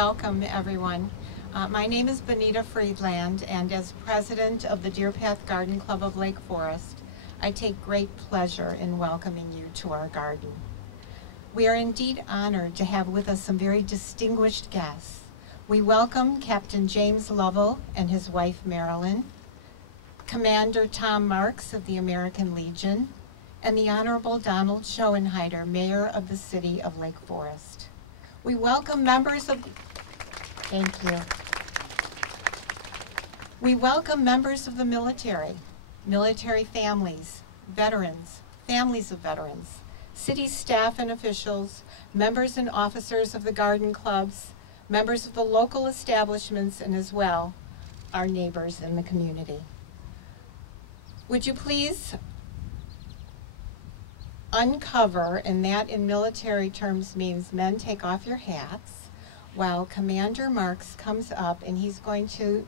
welcome everyone. My name is Bonita Friedland, and as president of the Deerpath Garden Club of Lake Forest, I take great pleasure in welcoming you to our garden. We are indeed honored to have with us some very distinguished guests. We welcome Captain James Lovell and his wife Marilyn, Commander Tom Marks of the American Legion, and the Honorable Donald Schoenheider, Mayor of the City of Lake Forest. We welcome members of, thank you. We welcome members of the military families, veterans, families of veterans, city staff and officials, members and officers of the garden clubs, members of the local establishments, and as well, our neighbors in the community. Would you please uncover, and that in military terms means men take off your hats, while Commander Marks comes up and he's going to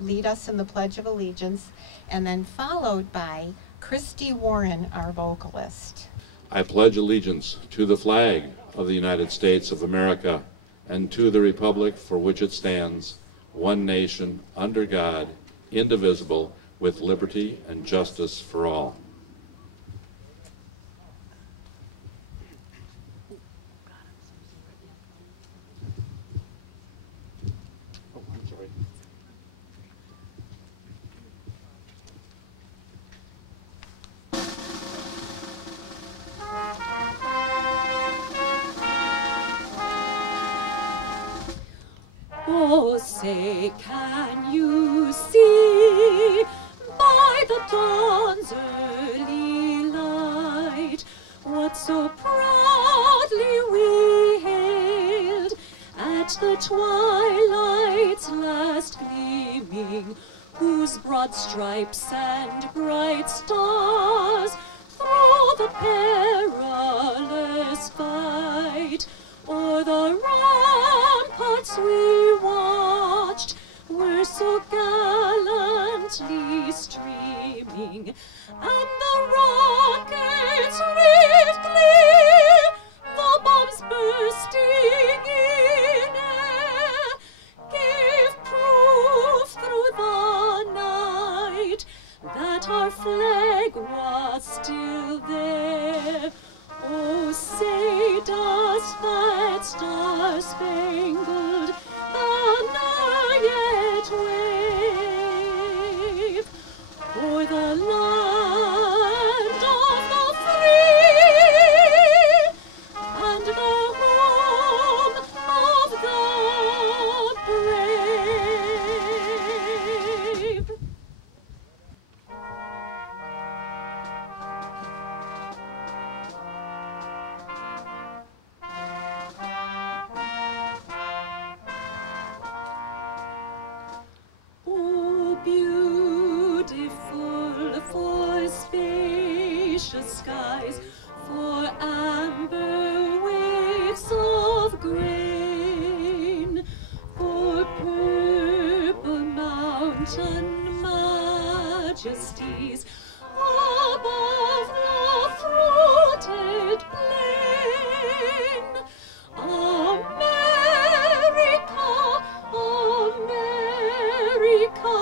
lead us in the Pledge of Allegiance, and then followed by Kristy Warren, our vocalist. I pledge allegiance to the flag of the United States of America and to the republic for which it stands, one nation, under God, indivisible, with liberty and justice for all. Oh, say, can you see by the dawn's early light what so proudly we hailed at the twilight's last gleaming, whose broad stripes and bright stars through the perilous fight o'er the ramparts we watched were so gallantly streaming, and the rockets wreathed glee, the bombs bursting in air, gave proof through the night that our flag was still there. Oh, say, does that star-spangled banner yet wave o'er the land of the free and the home of the brave? Beautiful for spacious skies, for amber waves of grain, for purple mountain majesties above the fruited plain. America, America,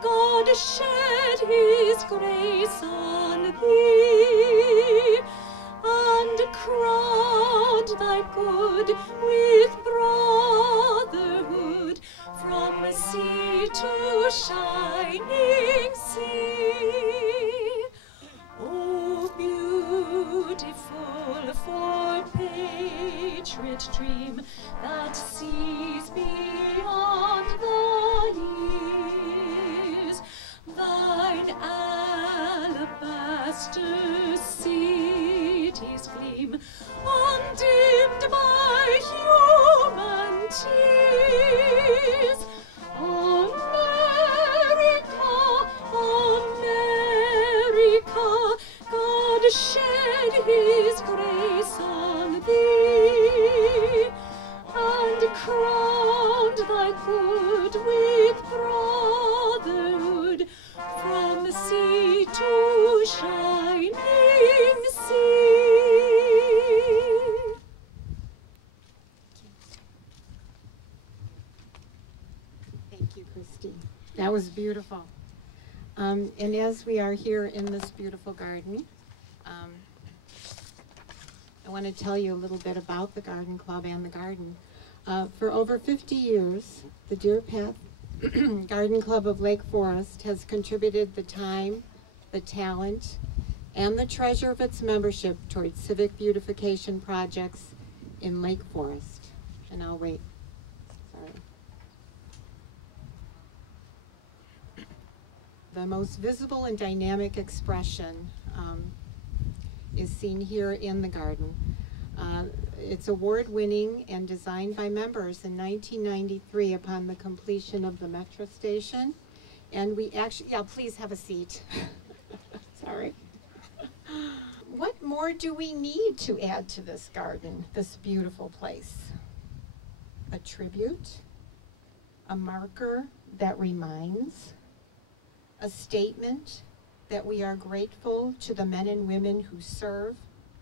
God shed his grace on thee, and crowned thy good with brotherhood from sea to shining sea. Oh, beautiful for patriot dream that sees beyond the years, thine alabaster cities gleam, undimmed by human tears. America, America, God shed his grace on thee, and crowned thy good with brotherhood from sea to shining sea. That was beautiful. And as we are here in this beautiful garden, I want to tell you a little bit about the Garden Club and the garden. For over 50 years, the Deerpath Garden Club of Lake Forest has contributed the time, the talent, and the treasure of its membership towards civic beautification projects in Lake Forest. And I'll wait. Sorry. The most visible and dynamic expression is seen here in the garden. It's award-winning and designed by members in 1993 upon the completion of the metro station. And we actually, yeah, please have a seat. Sorry. What more do we need to add to this garden, this beautiful place? A tribute, a marker that reminds, a statement that we are grateful to the men and women who serve,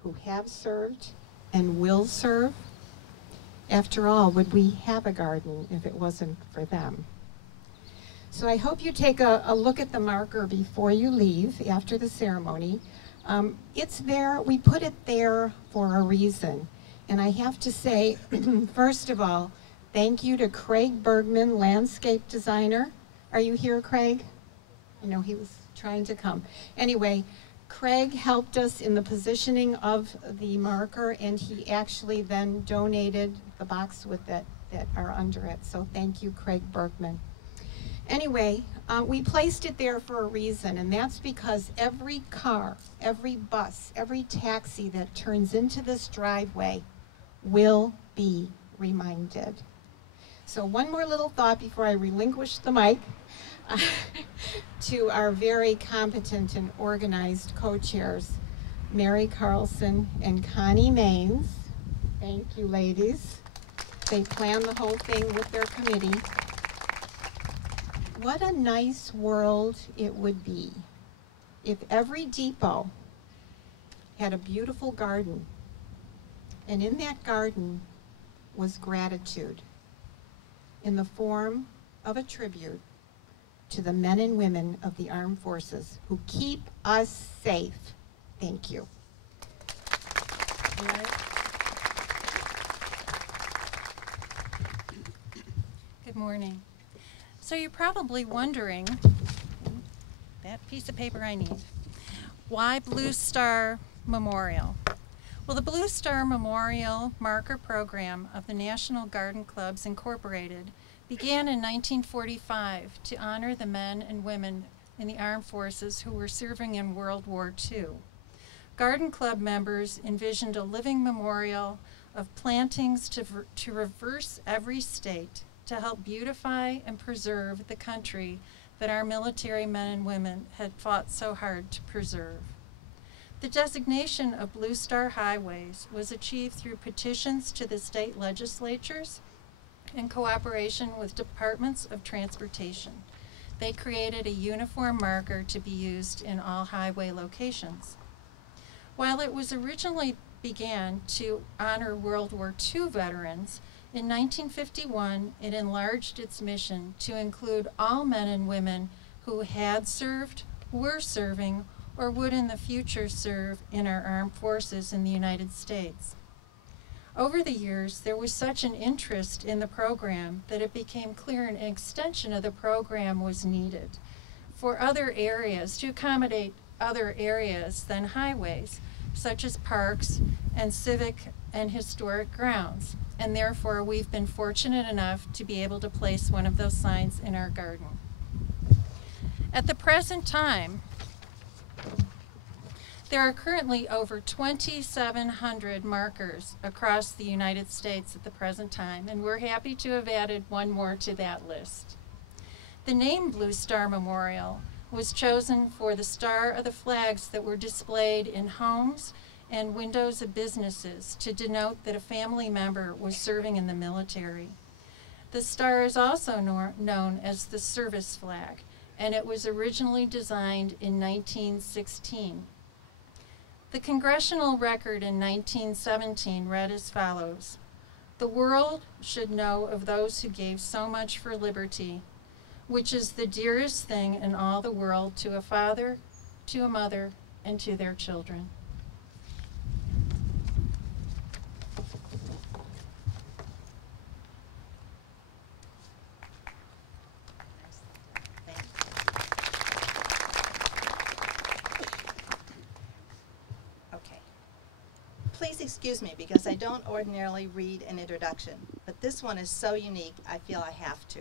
who have served, and will serve. After all, would we have a garden if it wasn't for them? So I hope you take a look at the marker before you leave after the ceremony. It's there, we put it there for a reason. And I have to say, first of all, thank you to Craig Bergman, landscape designer. Are you here, Craig? I know he was trying to come. Anyway, Craig helped us in the positioning of the marker, and he actually then donated the box with it that are under it. So thank you, Craig Bergman. Anyway, we placed it there for a reason, and that's because every car, every bus, every taxi that turns into this driveway will be reminded. So one more little thought before I relinquish the mic to our very competent and organized co-chairs, Mary Carlson and Connie Maines. Thank you, ladies. They planned the whole thing with their committee. What a nice world it would be if every depot had a beautiful garden, and in that garden was gratitude in the form of a tribute to the men and women of the armed forces who keep us safe. Thank you. All right. Good morning. So you're probably wondering, that piece of paper I need, why Blue Star Memorial? Well, the Blue Star Memorial Marker Program of the National Garden Clubs Incorporated began in 1945 to honor the men and women in the armed forces who were serving in World War II. Garden Club members envisioned a living memorial of plantings to reverse every state to help beautify and preserve the country that our military men and women had fought so hard to preserve. The designation of Blue Star Highways was achieved through petitions to the state legislatures in cooperation with departments of transportation. They created a uniform marker to be used in all highway locations. While it was originally began to honor World War II veterans, in 1951 it enlarged its mission to include all men and women who had served, were serving, or would in the future serve in our armed forces in the United States. Over the years, there was such an interest in the program that it became clear an extension of the program was needed for other areas, to accommodate other areas than highways, such as parks and civic and historic grounds. And therefore, we've been fortunate enough to be able to place one of those signs in our garden. At the present time, there are currently over 2,700 markers across the United States at the present time, and we're happy to have added one more to that list. The name Blue Star Memorial was chosen for the star of the flags that were displayed in homes and windows of businesses to denote that a family member was serving in the military. The star is also known as the service flag, and it was originally designed in 1916. The congressional record in 1917 read as follows: "The world should know of those who gave so much for liberty. which is the dearest thing in all the world to a father, to a mother, and to their children. Okay. Please excuse me because I don't ordinarily read an introduction, but this one is so unique I feel I have to.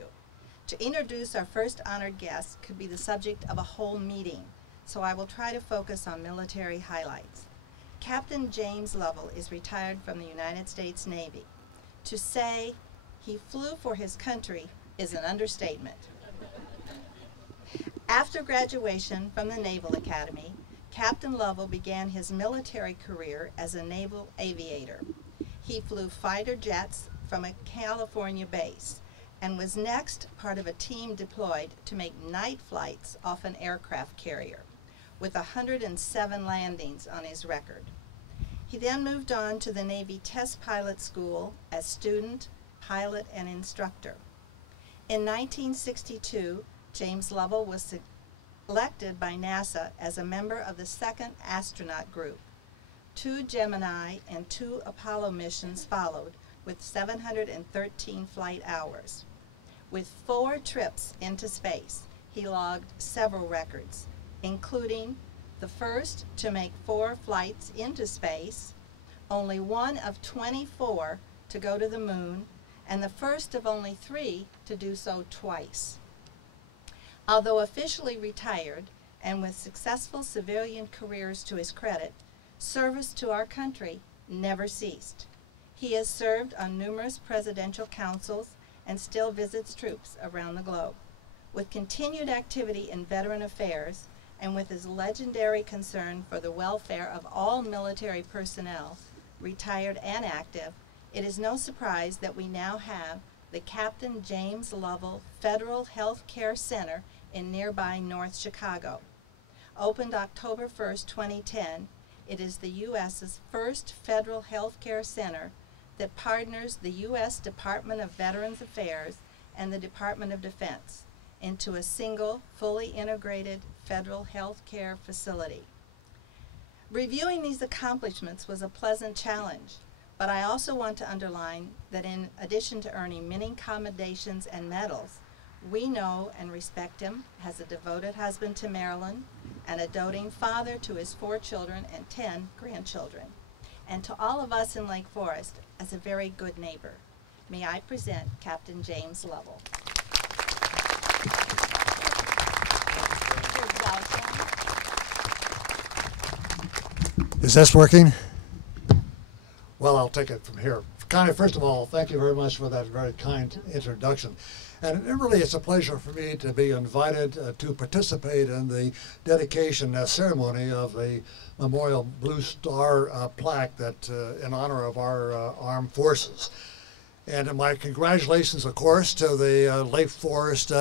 To introduce our first honored guest could be the subject of a whole meeting, so I will try to focus on military highlights. Captain James Lovell is retired from the United States Navy. To say he flew for his country is an understatement. After graduation from the Naval Academy, Captain Lovell began his military career as a naval aviator. He flew fighter jets from a California base and was next part of a team deployed to make night flights off an aircraft carrier, with 107 landings on his record. He then moved on to the Navy Test Pilot School as student, pilot, and instructor. In 1962, James Lovell was selected by NASA as a member of the second astronaut group. 2 Gemini and 2 Apollo missions followed, with 713 flight hours. With 4 trips into space, he logged several records, including the first to make 4 flights into space, only one of 24 to go to the moon, and the first of only 3 to do so twice. Although officially retired and with successful civilian careers to his credit, service to our country never ceased. He has served on numerous presidential councils and still visits troops around the globe. With continued activity in veteran affairs and with his legendary concern for the welfare of all military personnel, retired and active, it is no surprise that we now have the Captain James Lovell Federal Health Care Center in nearby North Chicago. Opened October 1st, 2010, it is the U.S.'s first federal health care center that partners the U.S. Department of Veterans Affairs and the Department of Defense into a single, fully integrated federal health care facility. Reviewing these accomplishments was a pleasant challenge, but I also want to underline that in addition to earning many commendations and medals, we know and respect him as a devoted husband to Marilyn and a doting father to his 4 children and 10 grandchildren, and to all of us in Lake Forest as a very good neighbor. May I present Captain James Lovell. You're welcome. Is this working? Well, I'll take it from here. Connie, first of all, thank you very much for that very kind introduction. And it really is a pleasure for me to be invited to participate in the dedication ceremony of the Memorial Blue Star plaque that in honor of our armed forces. And my congratulations, of course, to the Lake Forest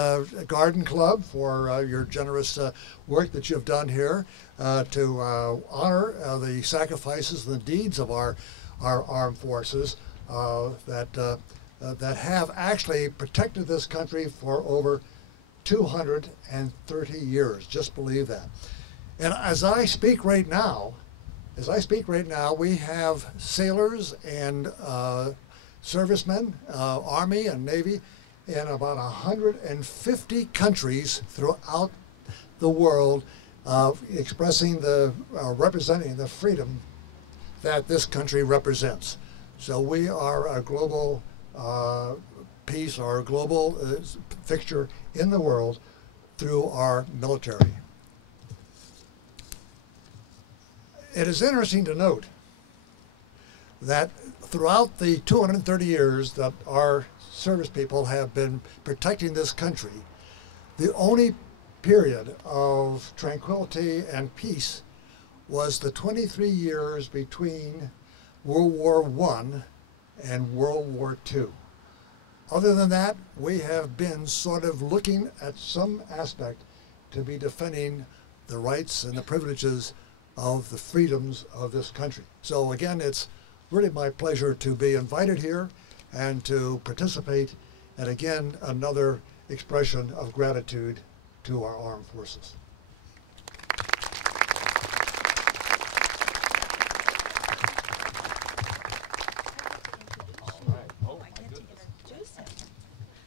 Garden Club for your generous work that you've done here to honor the sacrifices and the deeds of our armed forces that have actually protected this country for over 230 years. Just believe that. And as I speak right now, we have sailors and servicemen, Army and Navy, in about 150 countries throughout the world, expressing representing the freedom that this country represents. So we are a global piece, or a global fixture in the world through our military. It is interesting to note that throughout the 230 years that our service people have been protecting this country, the only period of tranquility and peace was the 23 years between World War I and World War II. Other than that, we have been sort of looking at some aspect to be defending the rights and the privileges of the freedoms of this country. So again, it's really my pleasure to be invited here and to participate, and again, another expression of gratitude to our armed forces.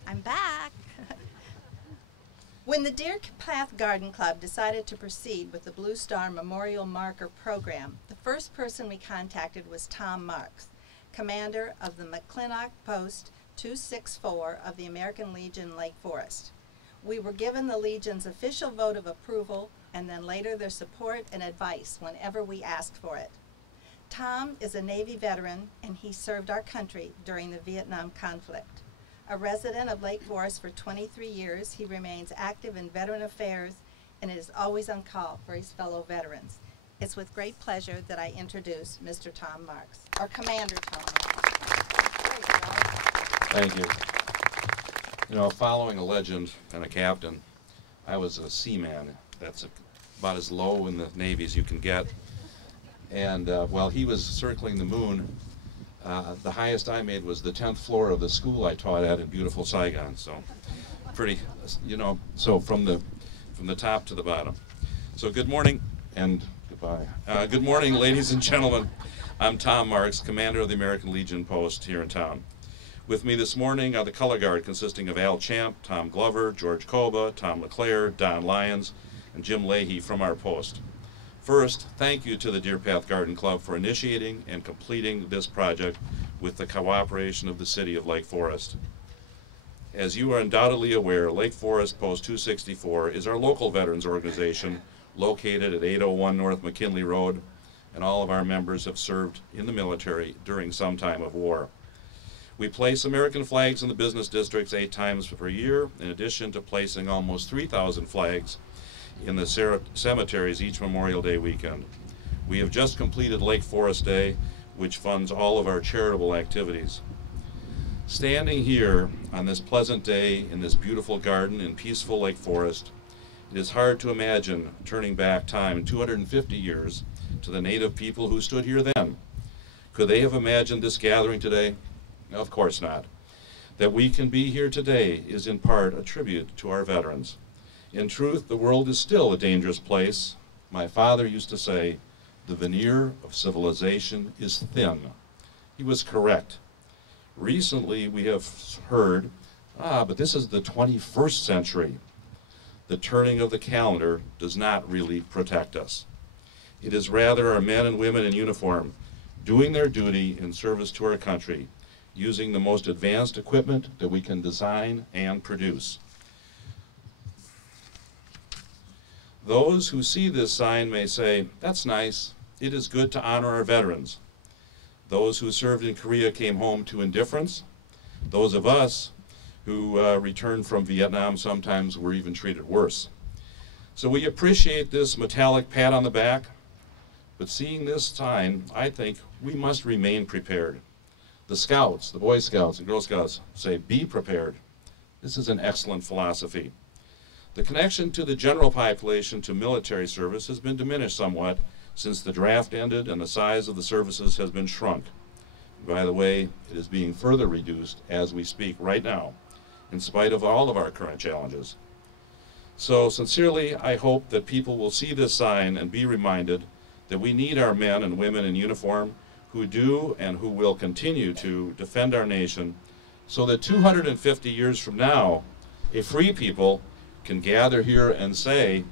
I'm back. When the Deerpath Garden Club decided to proceed with the Blue Star Memorial Marker program, the first person we contacted was Tom Marks, commander of the McKlinlock Post 264 of the American Legion Lake Forest. We were given the Legion's official vote of approval and then later their support and advice whenever we asked for it. Tom is a Navy veteran and he served our country during the Vietnam conflict. A resident of Lake Forest for 23 years, he remains active in veteran affairs and is always on call for his fellow veterans. It's with great pleasure that I introduce Mr. Tom Marks, or Commander Tom Marks. Thank you. You know, following a legend and a captain, I was a seaman. That's about as low in the Navy as you can get. And while he was circling the moon, the highest I made was the 10th floor of the school I taught at in beautiful Saigon. So pretty, you know, so from the top to the bottom. So good morning and goodbye. Good morning, ladies and gentlemen. I'm Tom Marks, commander of the American Legion Post here in town. With me this morning are the color guard consisting of Al Champ, Tom Glover, George Koba, Tom LeClaire, Don Lyons, and Jim Leahy from our post. First, thank you to the Deerpath Garden Club for initiating and completing this project with the cooperation of the City of Lake Forest. As you are undoubtedly aware, Lake Forest Post 264 is our local veterans organization located at 801 North McKinley Road, and all of our members have served in the military during some time of war. We place American flags in the business districts 8 times per year, in addition to placing almost 3,000 flags in the cemeteries each Memorial Day weekend. We have just completed Lake Forest Day, which funds all of our charitable activities. Standing here on this pleasant day in this beautiful garden in peaceful Lake Forest, it is hard to imagine turning back time 250 years to the native people who stood here then. Could they have imagined this gathering today? Of course not. That we can be here today is in part a tribute to our veterans. In truth, the world is still a dangerous place. My father used to say, the veneer of civilization is thin. He was correct. Recently, we have heard, but this is the 21st century. The turning of the calendar does not really protect us. It is rather our men and women in uniform doing their duty in service to our country, using the most advanced equipment that we can design and produce. Those who see this sign may say, that's nice, it is good to honor our veterans. Those who served in Korea came home to indifference. Those of us who returned from Vietnam sometimes were even treated worse. So we appreciate this metallic pat on the back, but seeing this sign, I think we must remain prepared. The Scouts, the Boy Scouts and Girl Scouts say, be prepared. This is an excellent philosophy. The connection to the general population to military service has been diminished somewhat since the draft ended and the size of the services has been shrunk. By the way, it is being further reduced as we speak right now, in spite of all of our current challenges. So sincerely, I hope that people will see this sign and be reminded that we need our men and women in uniform who do and who will continue to defend our nation so that 250 years from now, a free people can gather here and say,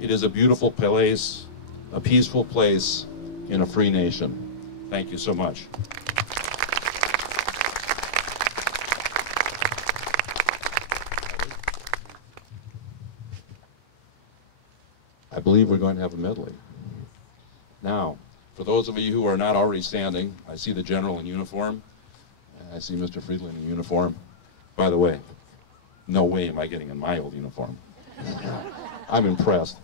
it is a beautiful place, a peaceful place in a free nation. Thank you so much. I believe we're going to have a medley. Now, for those of you who are not already standing, I see the general in uniform, and I see Mr. Friedland in uniform. By the way, no way am I getting in my old uniform. I'm impressed.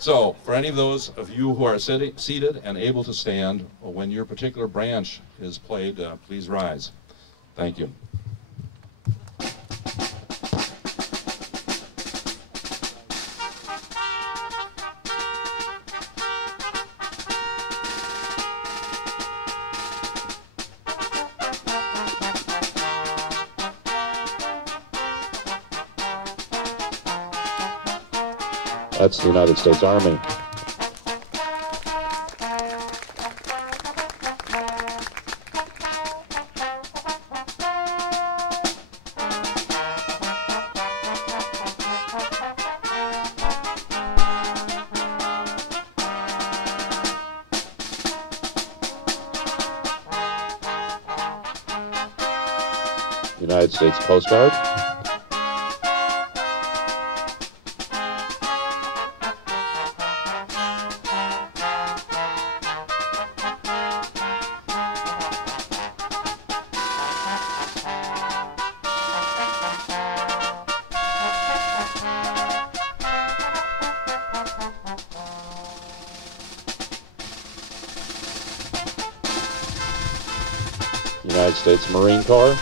So, for any of those of you who are seated and able to stand, when your particular branch is played, please rise. Thank you. That's the United States Army. United States Coast Guard. United States Marine Corps.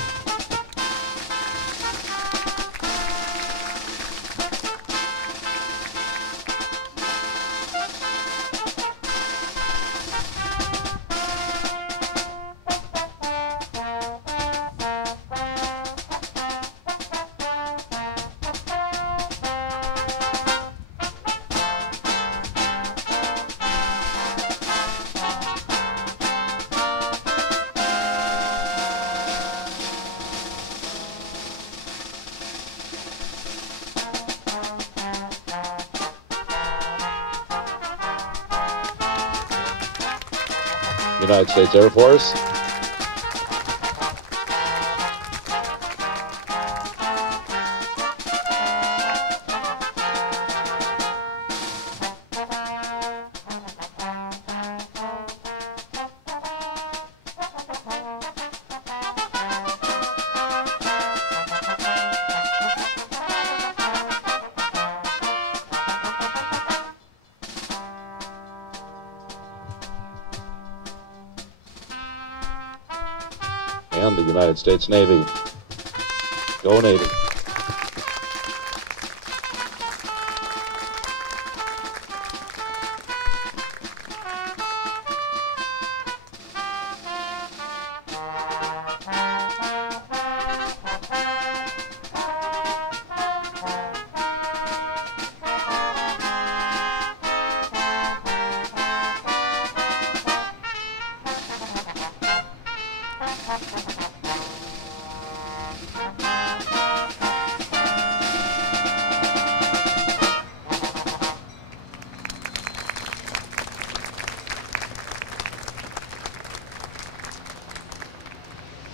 United States Air Force. And the United States Navy. Go Navy.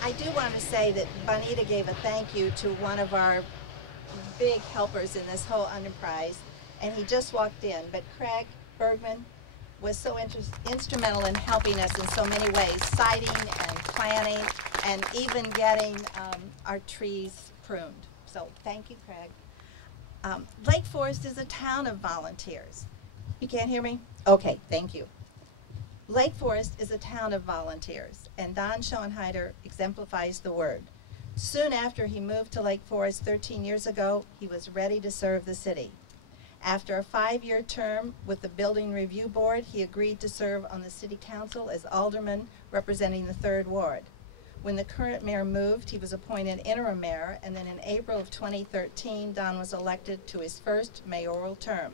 I do want to say that Bonita gave a thank you to one of our big helpers in this whole enterprise, and he just walked in, but Craig Bergman was so instrumental in helping us in so many ways, siting and planting and even getting our trees pruned. So thank you, Craig. Lake Forest is a town of volunteers. You can't hear me? Okay, thank you. Lake Forest is a town of volunteers, and Don Schoenheider exemplifies the word. Soon after he moved to Lake Forest 13 years ago, he was ready to serve the city. After a 5-year term with the Building Review Board, he agreed to serve on the City Council as alderman representing the 3rd Ward. When the current mayor moved, he was appointed interim mayor, and then in April of 2013, Don was elected to his first mayoral term.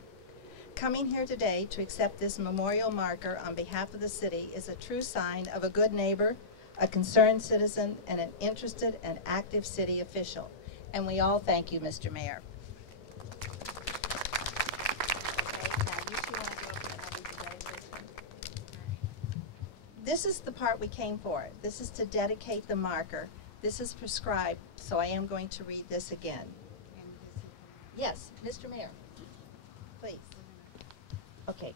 Coming here today to accept this memorial marker on behalf of the city is a true sign of a good neighbor, a concerned citizen, and an interested and active city official. And we all thank you, Mr. Mayor. This is the part we came for. This is to dedicate the marker. This is prescribed, so I am going to read this again. Yes, Mr. Mayor, please. Okay.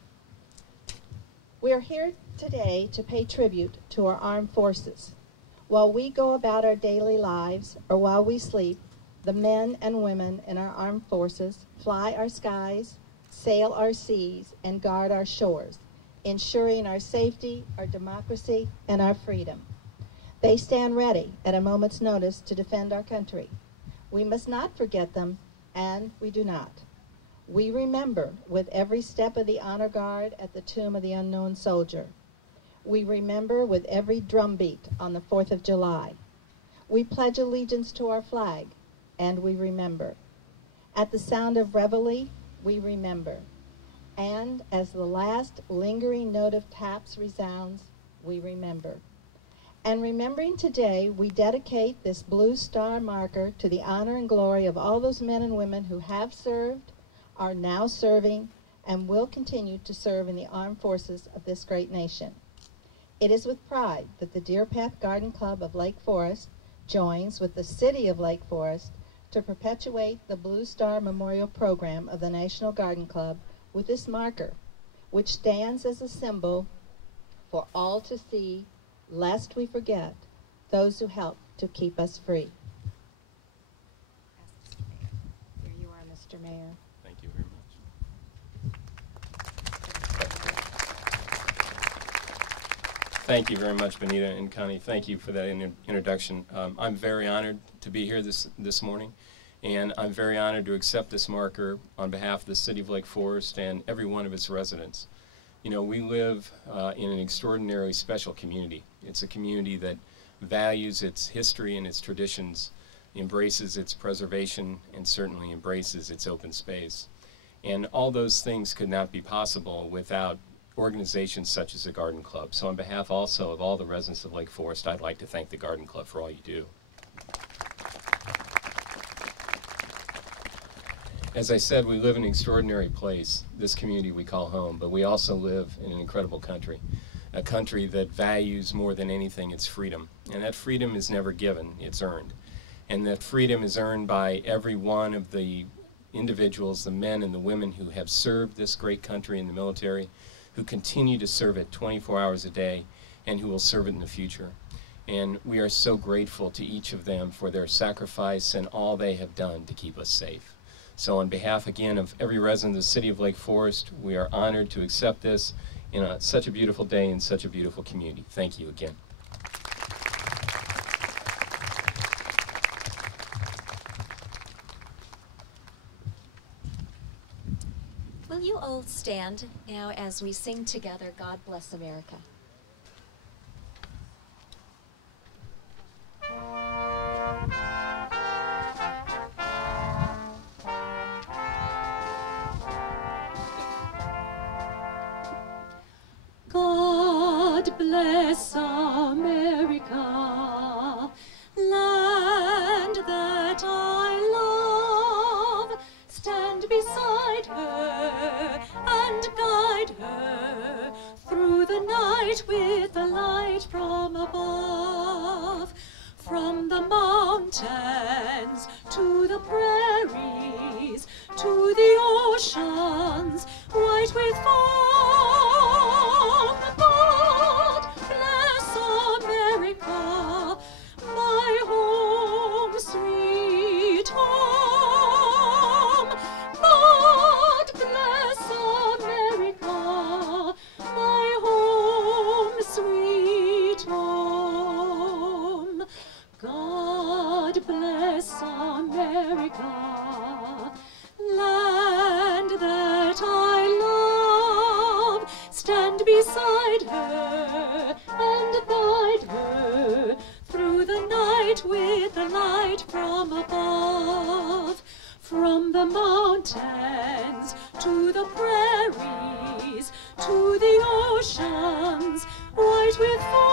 We are here today to pay tribute to our armed forces. While we go about our daily lives, or while we sleep, the men and women in our armed forces fly our skies, sail our seas, and guard our shores, ensuring our safety, our democracy, and our freedom. They stand ready at a moment's notice to defend our country. We must not forget them, and we do not. We remember with every step of the honor guard at the tomb of the unknown soldier. We remember with every drumbeat on the 4th of July. We pledge allegiance to our flag, and we remember. At the sound of reveille, we remember. And as the last lingering note of taps resounds, we remember. And remembering today, we dedicate this blue star marker to the honor and glory of all those men and women who have served, are now serving, and will continue to serve in the armed forces of this great nation. It is with pride that the Deerpath Garden Club of Lake Forest joins with the City of Lake Forest to perpetuate the Blue Star Memorial Program of the National Garden Club with this marker, which stands as a symbol for all to see, lest we forget those who help to keep us free. Here you are, Mr. Mayor. Thank you very much. Thank you very much, Bonita and Connie. Thank you for that introduction. I'm very honored to be here this morning, and I'm very honored to accept this marker on behalf of the City of Lake Forest and every one of its residents. You know, we live in an extraordinarily special community. It's a community that values its history and its traditions, embraces its preservation, and certainly embraces its open space. And all those things could not be possible without organizations such as the Garden Club. So on behalf also of all the residents of Lake Forest, I'd like to thank the Garden Club for all you do. As I said, we live in an extraordinary place, this community we call home, but we also live in an incredible country, a country that values more than anything its freedom. And that freedom is never given, it's earned. And that freedom is earned by every one of the individuals, the men and the women who have served this great country in the military, who continue to serve it 24 hours a day, and who will serve it in the future. And we are so grateful to each of them for their sacrifice and all they have done to keep us safe. So on behalf again of every resident of the City of Lake Forest, we are honored to accept this in such a beautiful day in such a beautiful community. Thank you again. Will you all stand now as we sing together, God Bless America? God bless America, land that I love. Stand beside her and guide her through the night with the light from above. From the mountains to the prairies, to the oceans white with foam. God bless America, my home, sweet home. God bless America, my home, sweet home. God bless America, land that I love. Stand beside her and guide her through the night with the light from above. From the mountains to the prairies, to the oceans white with foam.